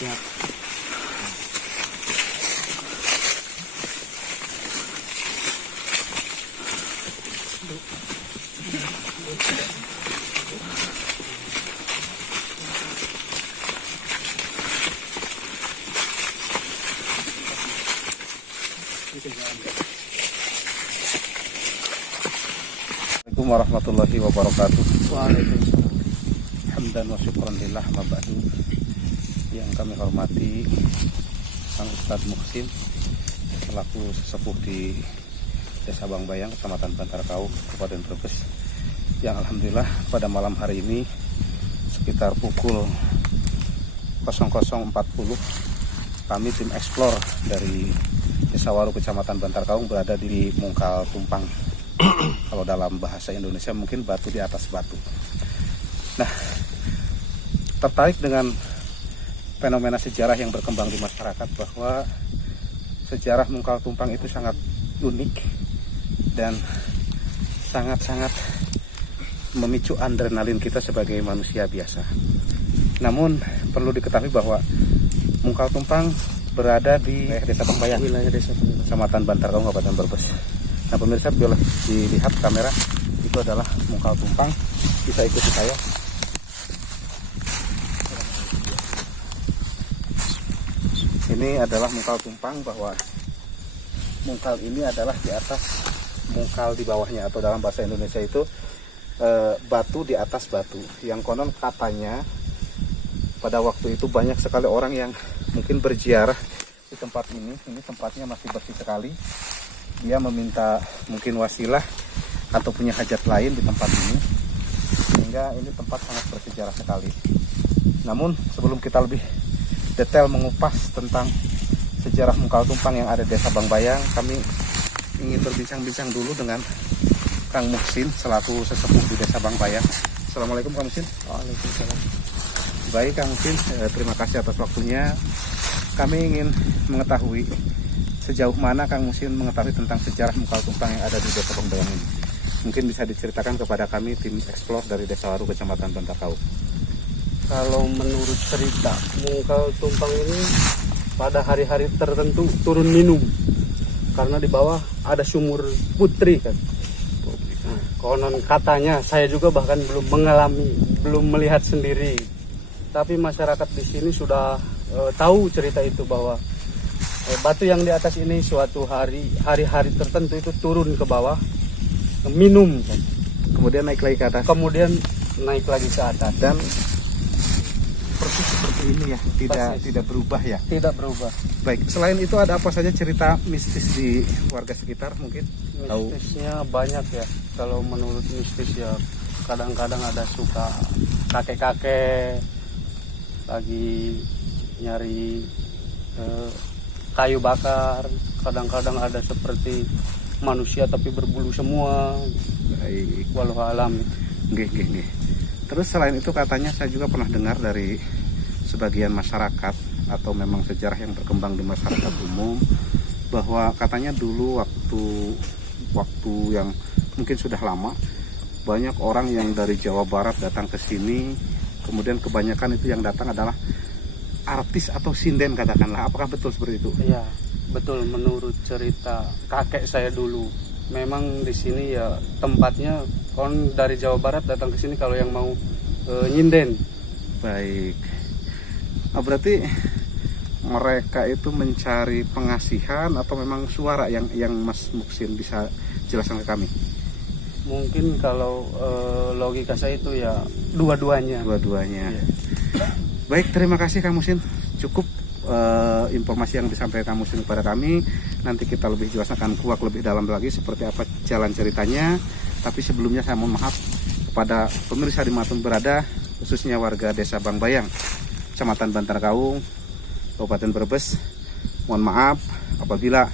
Siap. Assalamualaikum warahmatullahi wabarakatuh. Waalaikumsalam. Hamdan wa syukran lillah ma ba'du. Yang kami hormati Kang Ustadz Muhsin selaku sesepuh di Desa Bangbayang, Kecamatan Bantar Kaung, Kabupaten Brebes, yang alhamdulillah pada malam hari ini sekitar pukul 00.40 kami tim eksplor dari Desa Waru, Kecamatan Bantar Kaung berada di Mungkal Tumpang. Kalau dalam bahasa Indonesia mungkin batu di atas batu. Nah, tertarik dengan fenomena sejarah yang berkembang di masyarakat, bahwa sejarah Mungkal Tumpang itu sangat unik dan sangat-sangat memicu adrenalin kita sebagai manusia biasa. Namun perlu diketahui bahwa Mungkal Tumpang berada di Desa Bangbayang, Wilayah Desa Bangbayang, Kecamatan Bantar Kaung, Kabupaten Brebes. Nah pemirsa, boleh dilihat kamera, itu adalah Mungkal Tumpang. Bisa ikuti saya. Ini adalah Mungkal Tumpang, bahwa mungkal ini adalah di atas mungkal di bawahnya, atau dalam bahasa Indonesia itu batu di atas batu. Yang konon katanya pada waktu itu banyak sekali orang yang mungkin berziarah di tempat ini. Ini tempatnya masih bersih sekali. Dia meminta mungkin wasilah atau punya hajat lain di tempat ini, sehingga ini tempat sangat bersejarah sekali. Namun sebelum kita lebih detail mengupas tentang sejarah Mungkal Tumpang yang ada di Desa Bangbayang, kami ingin berbincang-bincang dulu dengan Kang Muhsin selaku sesepuh di Desa Bangbayang. Assalamualaikum Kang Muhsin. Waalaikumsalam. Baik Kang Muhsin, terima kasih atas waktunya. Kami ingin mengetahui sejauh mana Kang Muhsin mengetahui tentang sejarah Mungkal Tumpang yang ada di Desa Bangbayang ini. Mungkin bisa diceritakan kepada kami tim eksplor dari Desa Waru, Kecamatan Bantar Kaung. Kalau menurut cerita, Mungkal Tumpang ini pada hari-hari tertentu turun minum karena di bawah ada sumur putri kan. Nah, konon katanya, saya juga bahkan belum mengalami, belum melihat sendiri. Tapi masyarakat di sini sudah tahu cerita itu, bahwa batu yang di atas ini suatu hari-hari tertentu itu turun ke bawah, minum kan. Kemudian naik lagi ke atas. Kemudian naik lagi ke atas. Dan persis seperti ini ya, tidak berubah ya. Tidak berubah. Baik, selain itu ada apa saja cerita mistis di warga sekitar mungkin? Mistisnya banyak ya. Kalau menurut mistis ya, kadang-kadang ada suka kakek-kakek lagi nyari kayu bakar, kadang-kadang ada seperti manusia tapi berbulu semua. Baik, Walau alam. nggih. Terus selain itu katanya saya juga pernah dengar dari sebagian masyarakat, atau memang sejarah yang berkembang di masyarakat umum, bahwa katanya dulu waktu yang mungkin sudah lama, banyak orang yang dari Jawa Barat datang ke sini, kemudian kebanyakan itu yang datang adalah artis atau sinden katakanlah. Apakah betul seperti itu? Iya, betul. Menurut cerita kakek saya dulu, memang di sini ya tempatnya, kon dari Jawa Barat datang ke sini kalau yang mau nyinden. Baik. Berarti mereka itu mencari pengasihan atau memang suara yang Mas Muhsin bisa jelaskan ke kami? Mungkin kalau logika saya itu ya dua-duanya. Dua-duanya. Iya. Baik, terima kasih Kang Muhsin. Cukup informasi yang disampaikan Kang Muhsin kepada kami. Nanti kita lebih jelas akan kuak lebih dalam lagi seperti apa jalan ceritanya. Tapi sebelumnya saya mohon maaf kepada pemirsa dimanapun berada, khususnya warga Desa Bangbayang, Kecamatan Bantar Kaung, Kabupaten Brebes. Mohon maaf apabila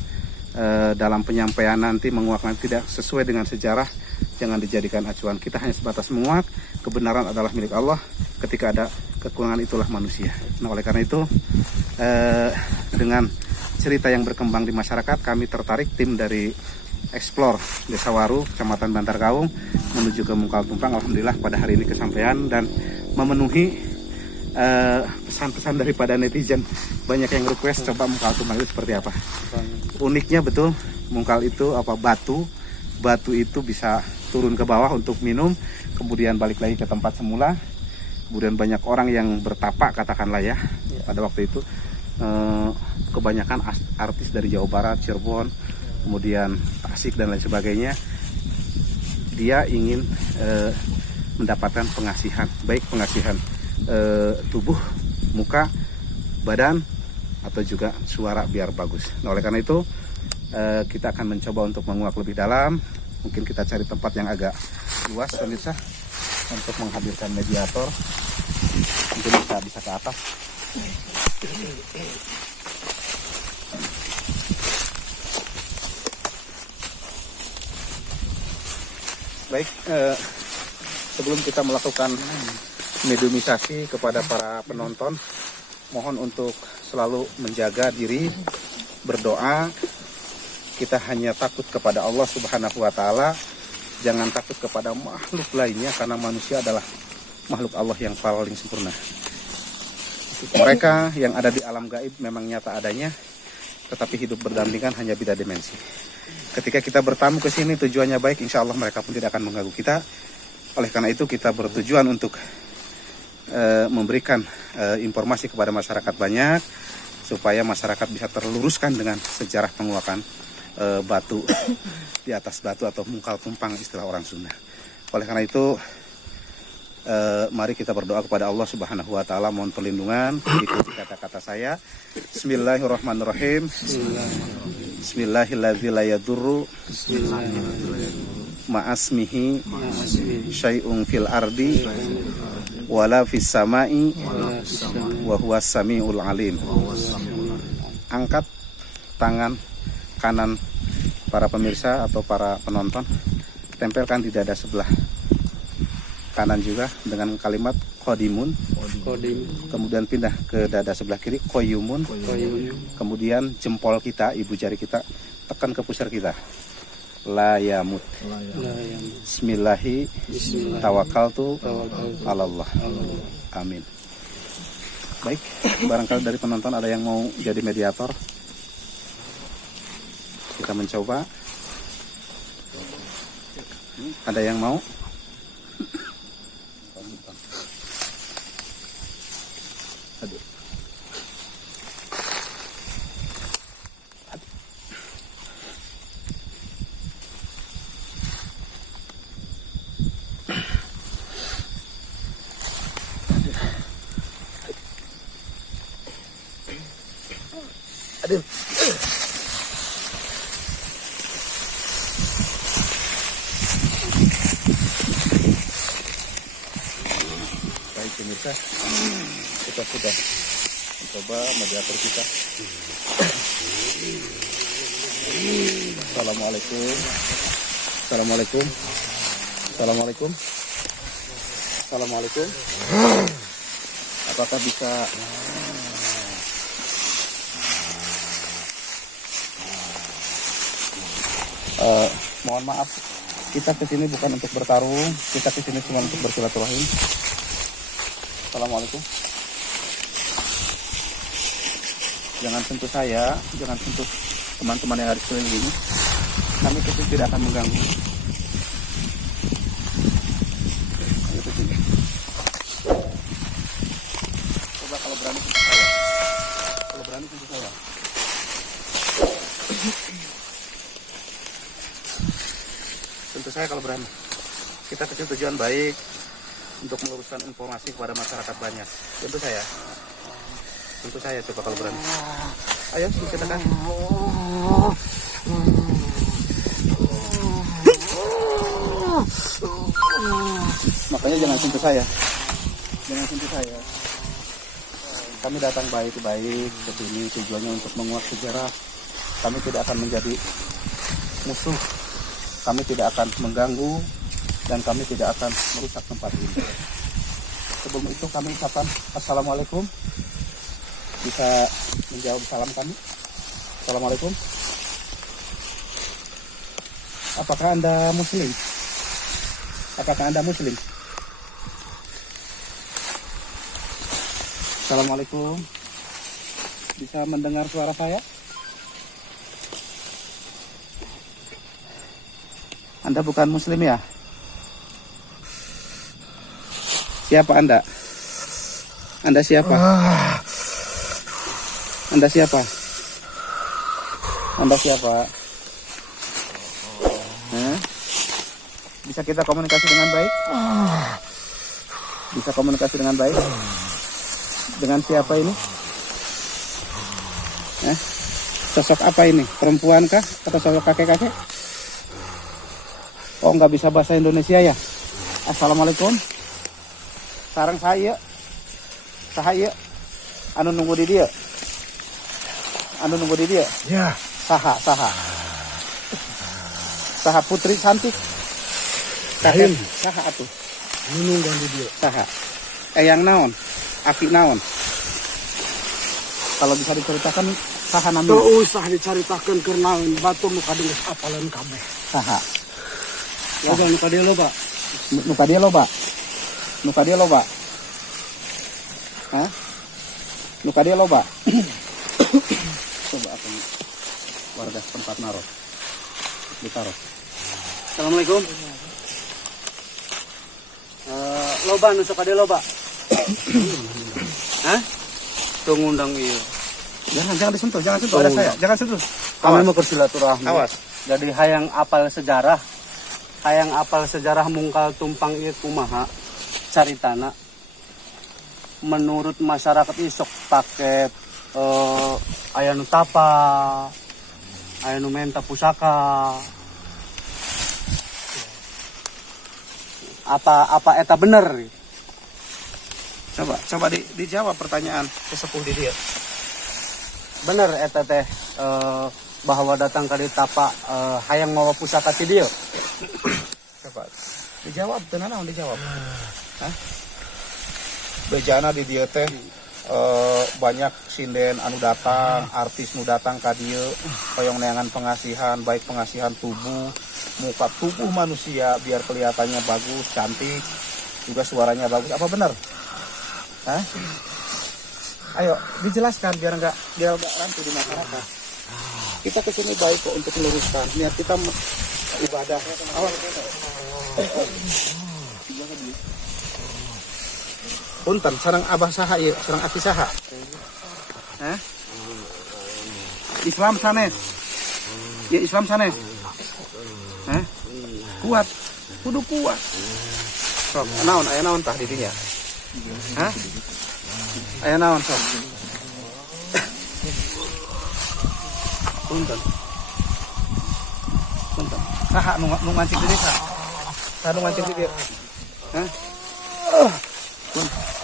dalam penyampaian nanti menguak nanti tidak sesuai dengan sejarah. Jangan dijadikan acuan. Kita hanya sebatas menguak. Kebenaran adalah milik Allah. Ketika ada kekurangan itulah manusia. Nah oleh karena itu dengan cerita yang berkembang di masyarakat, kami tertarik tim dari Explore Desa Waru, Kecamatan Bantar Kaung menuju ke Mungkal Tumpang. Alhamdulillah pada hari ini kesampaian dan memenuhi pesan-pesan daripada netizen. Banyak yang request coba mungkal tumpang itu seperti apa. Uniknya betul, mungkal itu batu itu bisa turun ke bawah untuk minum, kemudian balik lagi ke tempat semula. Kemudian banyak orang yang bertapak katakanlah ya. Pada waktu itu kebanyakan artis dari Jawa Barat, Cirebon, kemudian Tasik dan lain sebagainya, dia ingin mendapatkan pengasihan, baik pengasihan tubuh, muka, badan, atau juga suara biar bagus. Nah, oleh karena itu kita akan mencoba untuk menguak lebih dalam. Mungkin kita cari tempat yang agak luas pemirsa untuk menghadirkan mediator. Mungkin kita bisa ke atas. Baik, sebelum kita melakukan mediumisasi kepada para penonton, mohon untuk selalu menjaga diri, berdoa. Kita hanya takut kepada Allah Subhanahu wa Ta'ala, jangan takut kepada makhluk lainnya, karena manusia adalah makhluk Allah yang paling sempurna. Mereka yang ada di alam gaib memang nyata adanya, tetapi hidup berdampingan hanya beda dimensi. Ketika kita bertamu ke sini tujuannya baik, insya Allah mereka pun tidak akan mengganggu kita. Oleh karena itu kita bertujuan untuk memberikan informasi kepada masyarakat banyak, supaya masyarakat bisa terluruskan dengan sejarah penguakan batu di atas batu atau mungkal tumpang istilah orang Sunda. Oleh karena itu mari kita berdoa kepada Allah Subhanahu wa Ta'ala, mohon perlindungan. Ikuti kata-kata saya. Bismillahirrahmanirrahim. Bismillahirrahmanirrahim. La yadurru ma'asmihi syai'un fil ardi wala fis sama'i wa huwas samiul alim. Angkat tangan kanan para pemirsa atau para penonton, tempelkan di dada sebelah kanan juga dengan kalimat qodimun. Kemudian pindah ke dada sebelah kiri, qoyumun. Kemudian jempol kita, ibu jari kita tekan ke pusar kita. La yamut. Bismillahi tawakkaltu alallah. Amin. Baik, barangkali dari penonton ada yang mau jadi mediator. Kita mencoba. Ada yang mau? Aduh. Aduh. Baik pemirsa, kita sudah mencoba mediator kita. Assalamualaikum. Assalamualaikum. Assalamualaikum. Assalamualaikum. Apakah bisa mohon maaf, kita kesini bukan untuk bertarung, kita kesini cuma untuk bersilaturahim. Assalamualaikum. Jangan sentuh saya, jangan sentuh teman-teman yang ada di sekeliling ini. Kami kesini tidak akan mengganggu. Coba kalau berani sentuh saya. Kalau berani sentuh saya. Tentu saya kalau berani. Kita kesini tujuan baik untuk meluruskan informasi kepada masyarakat banyak. Tentu saya. Tentu saya coba kalau berani. Ayo kita kan. Makanya jangan sentuh saya. Jangan sentuh saya. Kami datang baik-baik ke sini tujuannya untuk menguak sejarah. Kami tidak akan menjadi musuh. Kami tidak akan mengganggu dan kami tidak akan merusak tempat ini. Sebelum itu kami ucapkan Assalamualaikum. Bisa menjawab salam kami. Assalamualaikum. Apakah Anda Muslim? Apakah Anda Muslim? Assalamualaikum. Bisa mendengar suara saya? Anda bukan muslim ya? Siapa Anda? Anda siapa? Anda siapa? Anda siapa? Hah? Bisa kita komunikasi dengan baik? Bisa komunikasi dengan baik? Dengan siapa ini? Sosok apa ini? Perempuan kah? Atau sosok kakek-kakek? Oh, nggak bisa bahasa Indonesia ya? Assalamualaikum. Sarang saya. Anu nunggu di dia. Ya, Saha. Saha putri cantik. Lain. Saha atuh. nunggu di dia. Saha. Yang naon? Aki naon? Kalau bisa diceritakan saha Tuh namanya? usah diceritakan karena batu nu kadang apalan kabeh. Saha. Loba nuka dia loba. Nuka dia loba. Hah? Nuka dia loba. Coba apa warga tempat naruh. Ditaruh. Assalamualaikum. Loba nu suka dia loba. Hah? Tuh ngundang iya. Jangan disentuh, ada saya. Jangan sentuh. Kami Awas. mau bersilaturahmi. Awas. Jadi hayang apal sejarah mungkal tumpang ieu kumaha caritana. Menurut masyarakat isok paket aya nu tapa, aya nu menta pusaka. Apa eta bener? Coba dijawab pertanyaan sesepuh di dia. Bener eta teh bahwa datang ka dieu tapa hayang mawa pusaka ti dieu. Coba dijawab, tenang dijawab. Hah? Bejana di dia teh banyak sinden anu datang, artis nu datang ka dieu, hoyong neangan pengasihan, baik pengasihan tubuh, muka tubuh manusia biar kelihatannya bagus, cantik, juga suaranya bagus. Apa benar? Hah? Ayo dijelaskan biar nggak rancu di masyarakat. Kita kesini baik kok untuk meluruskan niat kita ibadah. Punten, sarang abah saha ieu, sarang aki saha. Hah? Islam sanes. Ya Islam sanes. Hah? Kuat. Kudu kuat. Sok, aya naon tah di dinya? Hah? Aya naon sok? Punten. Saha nu ngancing di desa? Saha nu ngancing di dieu? Hah?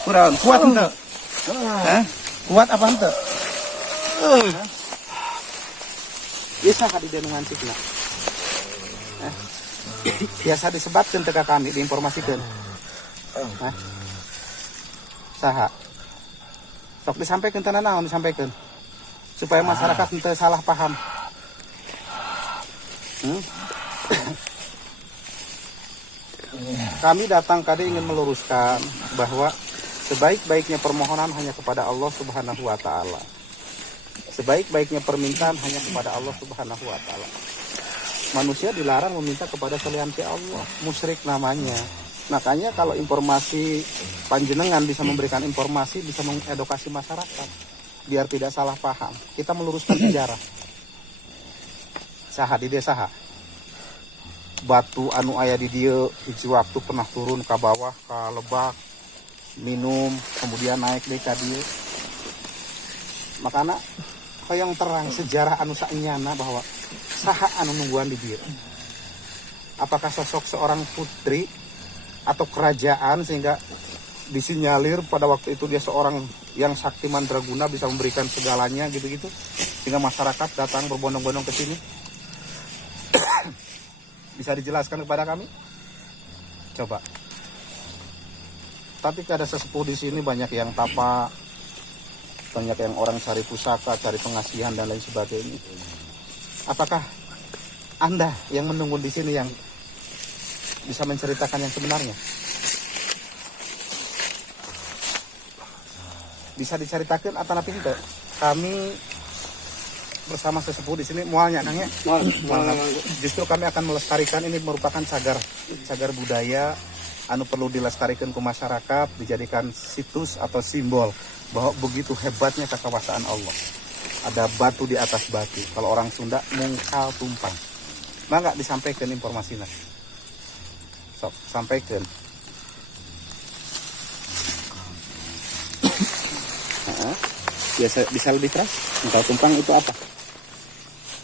Kurang kuat henteu? Hah? Kuat apa henteu? Ieu saha di dieu nu ngancingna? Hah? Biasa disebatkeun teh ka kami, diinformasikeun. Hah? Saha? Sok disampaikan teh naon disampaikan supaya masyarakat henteu salah paham. Kami datang kali ingin meluruskan bahwa sebaik-baiknya permohonan hanya kepada Allah Subhanahu wa taala. Sebaik-baiknya permintaan hanya kepada Allah Subhanahu wa taala. Manusia dilarang meminta kepada selain Allah, musyrik namanya. Makanya kalau informasi panjenengan bisa memberikan informasi, bisa mengedukasi masyarakat biar tidak salah paham. Kita meluruskan sejarah. Saha di desa saha? Batu anu aya di dieu hiji waktu pernah turun ke bawah ke lebak minum kemudian naik deui ka dieu. Makana hoyong terang sejarah anu saenyana bahwa saha anu nungguan di dieu. Apakah sosok seorang putri atau kerajaan sehingga disinyalir pada waktu itu dia seorang yang sakti mandraguna bisa memberikan segalanya gitu-gitu sehingga masyarakat datang berbondong-bondong ke sini. Bisa dijelaskan kepada kami? Coba. Tapi ada sesepuh di sini banyak yang tapa, banyak yang orang cari pusaka, cari pengasihan dan lain sebagainya. Apakah Anda yang menunggu di sini yang bisa menceritakan yang sebenarnya? bisa diceritakan atau napi itu kami bersama sesepuh di sini mualnya Kang ya. Justru kami akan melestarikan, ini merupakan cagar budaya anu perlu dilestarikan ke masyarakat, dijadikan situs atau simbol bahwa begitu hebatnya kekuasaan Allah. Ada batu di atas batu. Kalau orang Sunda mungkal tumpang. Nggak disampaikan informasinya. Sok, sampaikan. Bisa lebih keras? Mungkal tumpang itu apa?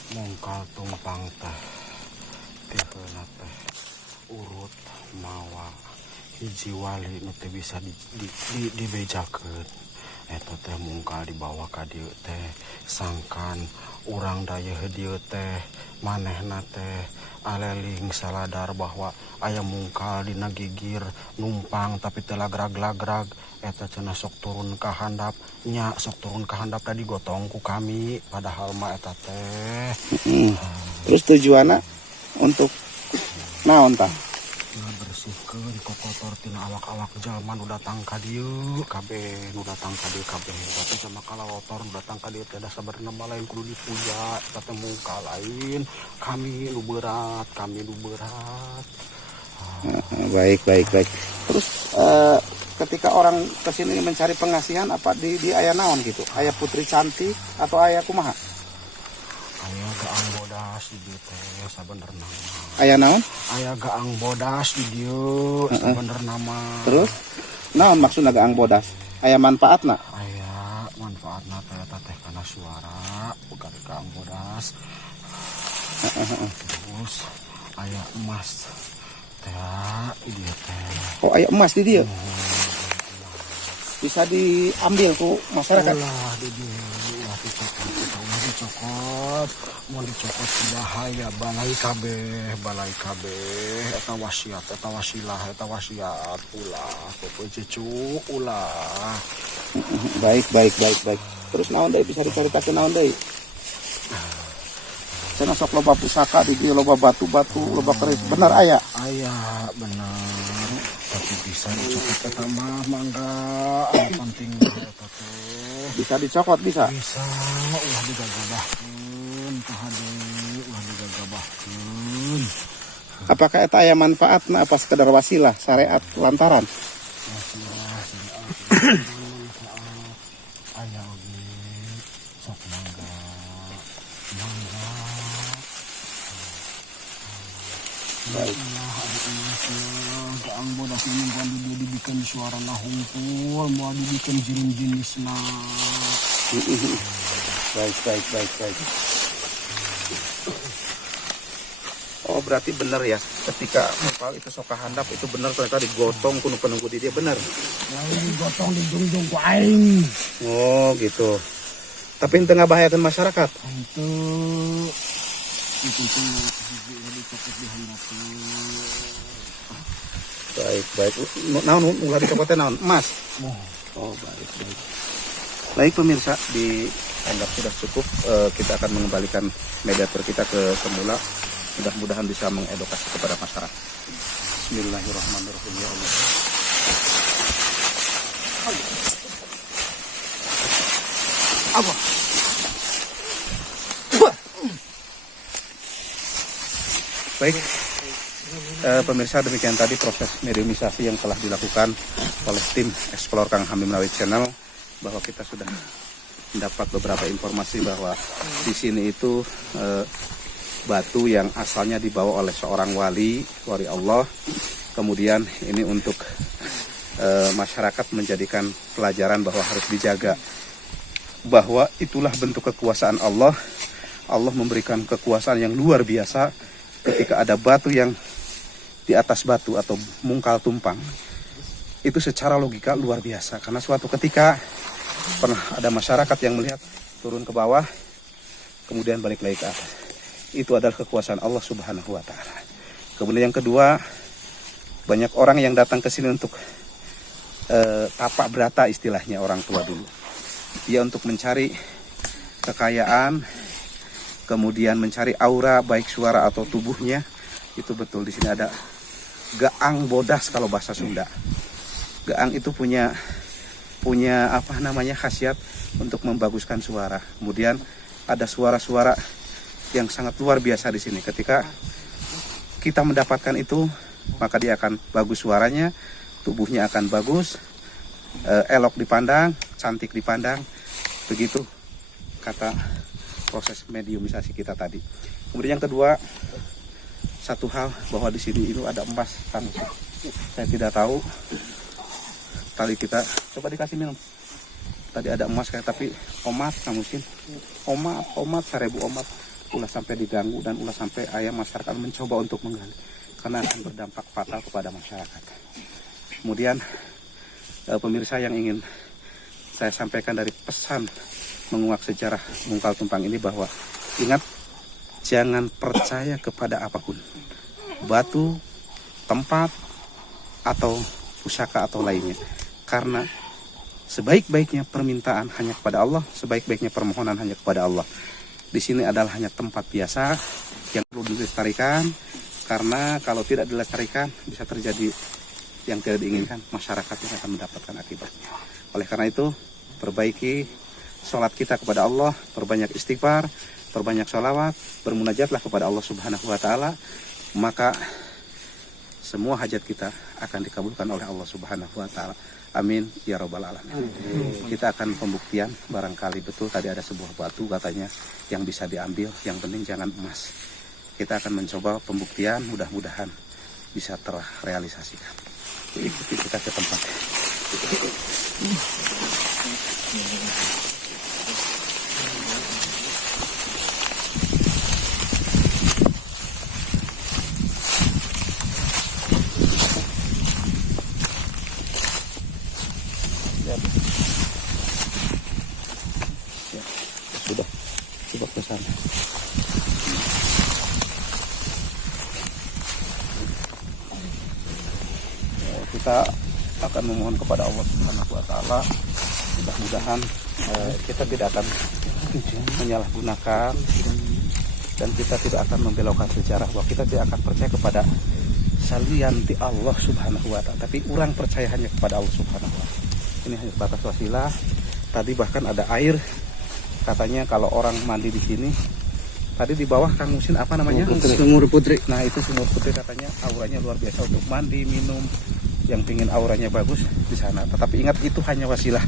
Mungkal tumpang teh tiheuna teh urut mawa hiji wali nu teh bisa dibejakeun. Eta teh mungkal dibawa ka dieu teh sangkan urang daya dieu teh manehna teh aleling saladar bahwa aya mungkal dina gigir numpang tapi teu lagrag-lagrag. Eta cenah sok turun ka handap nya, sok turun ka handap tadi gotong ku kami padahal mah eta teh. Terus tujuannya untuk naon tah? Bersihkeun kokotor tina awak-awak jalma nu datang ka dieu kabeh, nu datang ka dieu kabeh. Tapi sama kalawotor nu datang ka dieu teh da sabarna lain kudu dipuja, eta teh mungkal lain. Kami nu berat. Baik. Terus ketika orang kesini mencari pengasihan apa di aya naon gitu? Aya putri cantik atau aya kumaha? Aya gaang bodas di dieu teh sabenerna. Aya naon? Aya gaang bodas di dieu sabenerna mah. Terus naon maksudna gaang bodas? Aya manfaatna? Aya manfaatna teh kana suara bukan gaang bodas. Terus aya emas teh di dieu teh. Oh, aya emas di dieu? Bisa diambil ku masyarakat? Ulah di dieu dicokot, mau dicokot bahaya balai kabeh eta wasiat ulah pokoknya cucu ulah. Baik. Terus naon deui bisa dicaritakeun naon deui? Cenah sok loba pusaka di dieu, loba batu-batu, loba keris. Bener aya? Aya bener. Tapi bisa dicokot eta mah mangga anu penting eta teh. Bisa dicokot bisa? Bisa ulah digagabahkeun ka hade, ulah digagabahkeun. Apakah eta aya manfaatna apa sekedar wasilah syariat lantaran? Wasilah aya oge sok mangga. Baik. Gaang bodas ini mau dibikin suara hungkul, mau dibikin jenis-jenisna. Baik. Oh, berarti benar ya, ketika mungkal itu sok handap itu benar ternyata digotong kuno penunggu di dia benar. Ya digotong di jungjung ku aing. Oh, gitu. Tapi ente ngabahayakeun masyarakat. Itu dicopot di handap. Baik. Naon ulah dicopot naon? Emas. Oh, baik. Baik pemirsa, dianggap sudah cukup. Kita akan mengembalikan mediator kita ke semula. Mudah-mudahan bisa mengedukasi kepada masyarakat. Bismillahirrahmanirrahim ya Allah. Apa? Baik. Pemirsa, demikian tadi proses mediumisasi yang telah dilakukan oleh tim Explore Kang Hamim Rawit Channel, bahwa kita sudah mendapat beberapa informasi bahwa di sini itu batu yang asalnya dibawa oleh seorang wali Allah. Kemudian ini untuk masyarakat menjadikan pelajaran bahwa harus dijaga, bahwa itulah bentuk kekuasaan Allah. Allah memberikan kekuasaan yang luar biasa ketika ada batu yang di atas batu atau mungkal tumpang. Itu secara logika luar biasa, karena suatu ketika pernah ada masyarakat yang melihat turun ke bawah kemudian balik lagi ke atas. Itu adalah kekuasaan Allah Subhanahu wa taala. Kemudian yang kedua, banyak orang yang datang ke sini untuk tapak berata istilahnya orang tua dulu. Dia untuk mencari kekayaan, kemudian mencari aura baik suara atau tubuhnya. Itu betul, di sini ada gaang bodas kalau bahasa Sunda. Gaang itu punya punya apa namanya khasiat untuk membaguskan suara. Kemudian ada suara-suara yang sangat luar biasa di sini. Ketika kita mendapatkan itu, maka dia akan bagus suaranya, tubuhnya akan bagus, elok dipandang, cantik dipandang. Begitu kata proses mediumisasi kita tadi. Kemudian yang kedua, satu hal bahwa di sini itu ada emas. Saya tidak tahu. Tadi kita coba dikasih minum. Tadi ada emas kayak tapi omat kamusin. Omat 1000 omat. Ulah sampai diganggu dan ulah sampai ayah masyarakat mencoba untuk menggali karena akan berdampak fatal kepada masyarakat. Kemudian pemirsa yang ingin saya sampaikan dari pesan menguak sejarah Mungkal Tumpang ini bahwa ingat, jangan percaya kepada apapun, batu, tempat, atau pusaka atau lainnya. Karena sebaik-baiknya permintaan hanya kepada Allah, sebaik-baiknya permohonan hanya kepada Allah. Di sini adalah hanya tempat biasa yang perlu dilestarikan, karena kalau tidak dilestarikan bisa terjadi yang tidak diinginkan, masyarakat yang akan mendapatkan akibatnya. Oleh karena itu, perbaiki sholat kita kepada Allah, perbanyak istighfar, perbanyak sholawat, bermunajatlah kepada Allah Subhanahu wa Ta'ala, maka semua hajat kita akan dikabulkan oleh Allah Subhanahu wa Ta'ala. Amin ya rabbal alamin. Kita akan pembuktian, barangkali betul tadi ada sebuah batu katanya yang bisa diambil, yang penting jangan emas. Kita akan mencoba pembuktian, mudah-mudahan bisa terrealisasikan. Ikuti kita ke tempat. Sudah, coba ke sana. Kita akan memohon kepada Allah Subhanahu wa Ta'ala, mudah-mudahan kita tidak akan menyalahgunakan dan kita tidak akan membelokkan sejarah, bahwa kita tidak akan percaya kepada salianti Allah Subhanahu wa Ta'ala, tapi orang percaya hanya kepada Allah Subhanahu wa Ta'ala. Ini hanya batas wasilah. Tadi bahkan ada air, katanya kalau orang mandi di sini, tadi di bawah Kang Musin apa namanya? Sumur Putri. Nah itu sumur putri, katanya auranya luar biasa untuk mandi, minum. Yang ingin auranya bagus di sana. Tetapi ingat, itu hanya wasilah.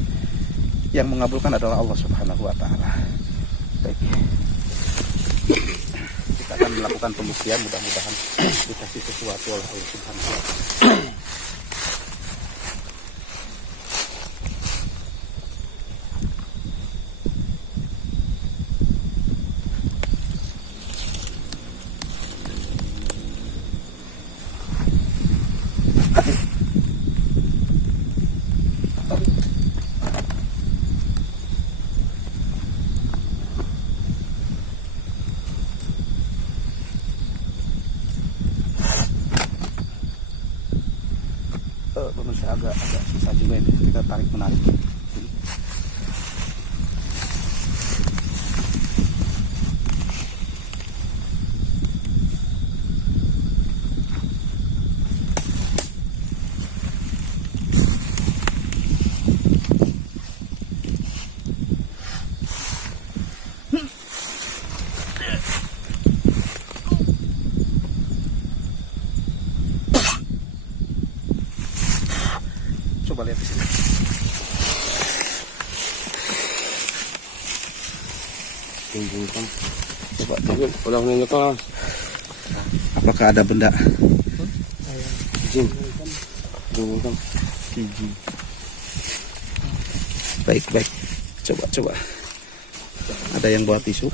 Yang mengabulkan adalah Allah Subhanahu wa Ta'ala. Baik. Kita akan melakukan pembuktian, mudah-mudahan dikasih sesuatu oleh Allah Subhanahu wa Ta'ala. Pemirsa agak susah juga ini, kita tarik menarik. Coba lihat di sini. Tunjukkan. Coba ulang nengok. Apakah ada benda? Jin. Tunjukkan. Kiji. Baik. Coba. Ada yang bawa tisu?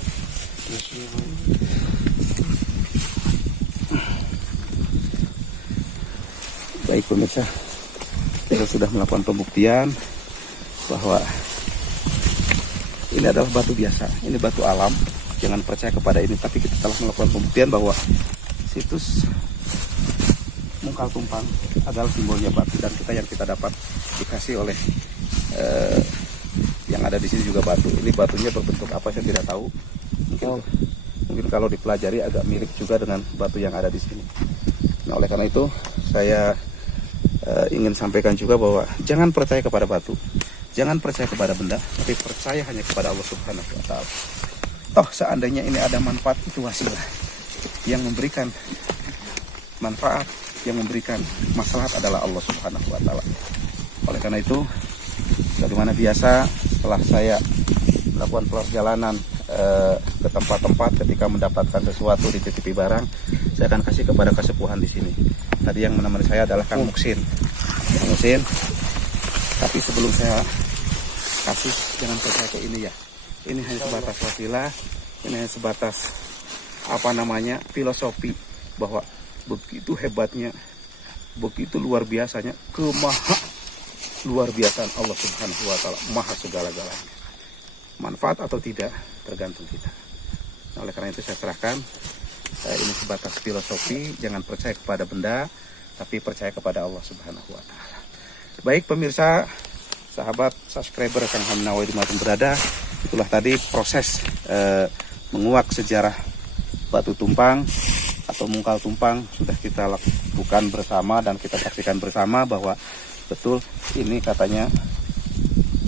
Baik pemirsa, kita sudah melakukan pembuktian bahwa ini adalah batu biasa, ini batu alam. Jangan percaya kepada ini, tapi kita telah melakukan pembuktian bahwa situs Mungkal Tumpang adalah simbolnya batu, dan yang kita dapat dikasih oleh yang ada di sini juga batu. Ini batunya berbentuk apa saya tidak tahu. Mungkin kalau dipelajari agak mirip juga dengan batu yang ada di sini. Nah, oleh karena itu saya ingin sampaikan juga bahwa jangan percaya kepada batu, Jangan percaya kepada benda, tapi percaya hanya kepada Allah Subhanahu wa taala. Toh seandainya ini ada manfaat, itu wasilah. Yang memberikan manfaat, yang memberikan maslahat adalah Allah Subhanahu wa taala. Oleh karena itu, bagaimana biasa setelah saya melakukan perjalanan ke tempat-tempat, ketika mendapatkan sesuatu dititipi barang, saya akan kasih kepada kesepuhan di sini. Tadi yang menemani saya adalah Kang Muksin. Kang Muksin, tapi sebelum saya kasih, jangan percaya ke ini ya. Ini hanya sebatas wasilah, ini hanya sebatas filosofi bahwa begitu hebatnya, begitu luar biasanya, luar biasaan Allah Subhanahu wa taala, maha segala-galanya. Manfaat atau tidak tergantung kita. Nah, oleh karena itu saya serahkan, ini sebatas filosofi, jangan percaya kepada benda, tapi percaya kepada Allah Subhanahu wa taala. Baik pemirsa, sahabat subscriber Kang Hamnawawi dimanapun berada, itulah tadi proses menguak sejarah batu tumpang atau mungkal tumpang sudah kita lakukan bersama dan kita saksikan bersama bahwa betul ini katanya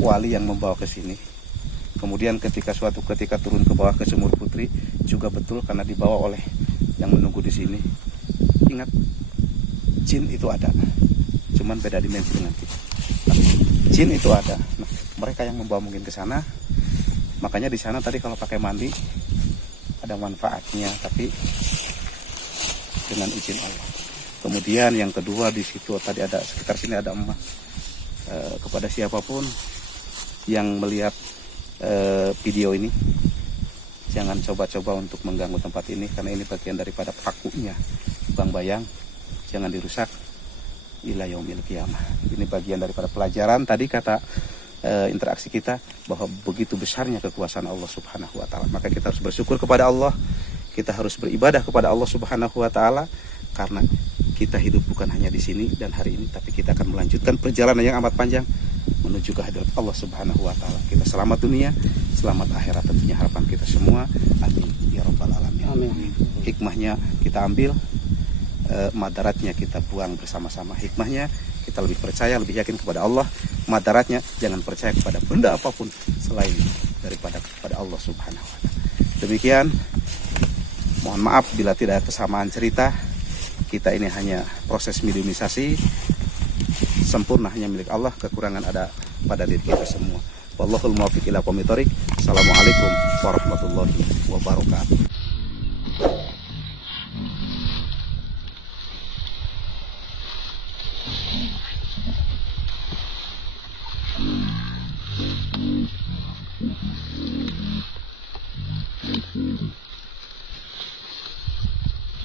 wali yang membawa ke sini. Kemudian suatu ketika turun ke bawah ke Sumur Putri juga betul karena dibawa oleh yang menunggu di sini. Ingat, jin itu ada, cuman beda dimensi dengan kita. Jin itu ada. Nah, mereka yang membawa mungkin ke sana. Makanya di sana tadi kalau pakai mandi ada manfaatnya, tapi dengan izin Allah. Kemudian yang kedua di situ tadi ada sekitar sini ada emas. Kepada siapapun yang melihat video ini, jangan coba-coba untuk mengganggu tempat ini karena ini bagian daripada pakunya Bang Bayang. Jangan dirusak. Ila yaumil qiyamah. Ini bagian daripada pelajaran tadi kata interaksi kita bahwa begitu besarnya kekuasaan Allah Subhanahu wa taala. Maka kita harus bersyukur kepada Allah. Kita harus beribadah kepada Allah Subhanahu wa taala karena kita hidup bukan hanya di sini dan hari ini, tapi kita akan melanjutkan perjalanan yang amat panjang menuju kehadirat Allah Subhanahu wa taala. Kita selamat dunia, selamat akhirat tentunya harapan kita semua. Amin ya rabbal alamin. Amin. Hikmahnya kita ambil, madaratnya kita buang bersama-sama. Hikmahnya kita lebih percaya, lebih yakin kepada Allah. Madaratnya jangan percaya kepada benda apapun selain daripada kepada Allah Subhanahu wa taala. Demikian, mohon maaf bila tidak ada kesamaan cerita. Kita ini hanya proses mediumisasi, sempurna hanya milik Allah, kekurangan ada pada diri kita semua. Wallahul muwaffiq ila aqwamit thoriq. Assalamualaikum warahmatullahi wabarakatuh.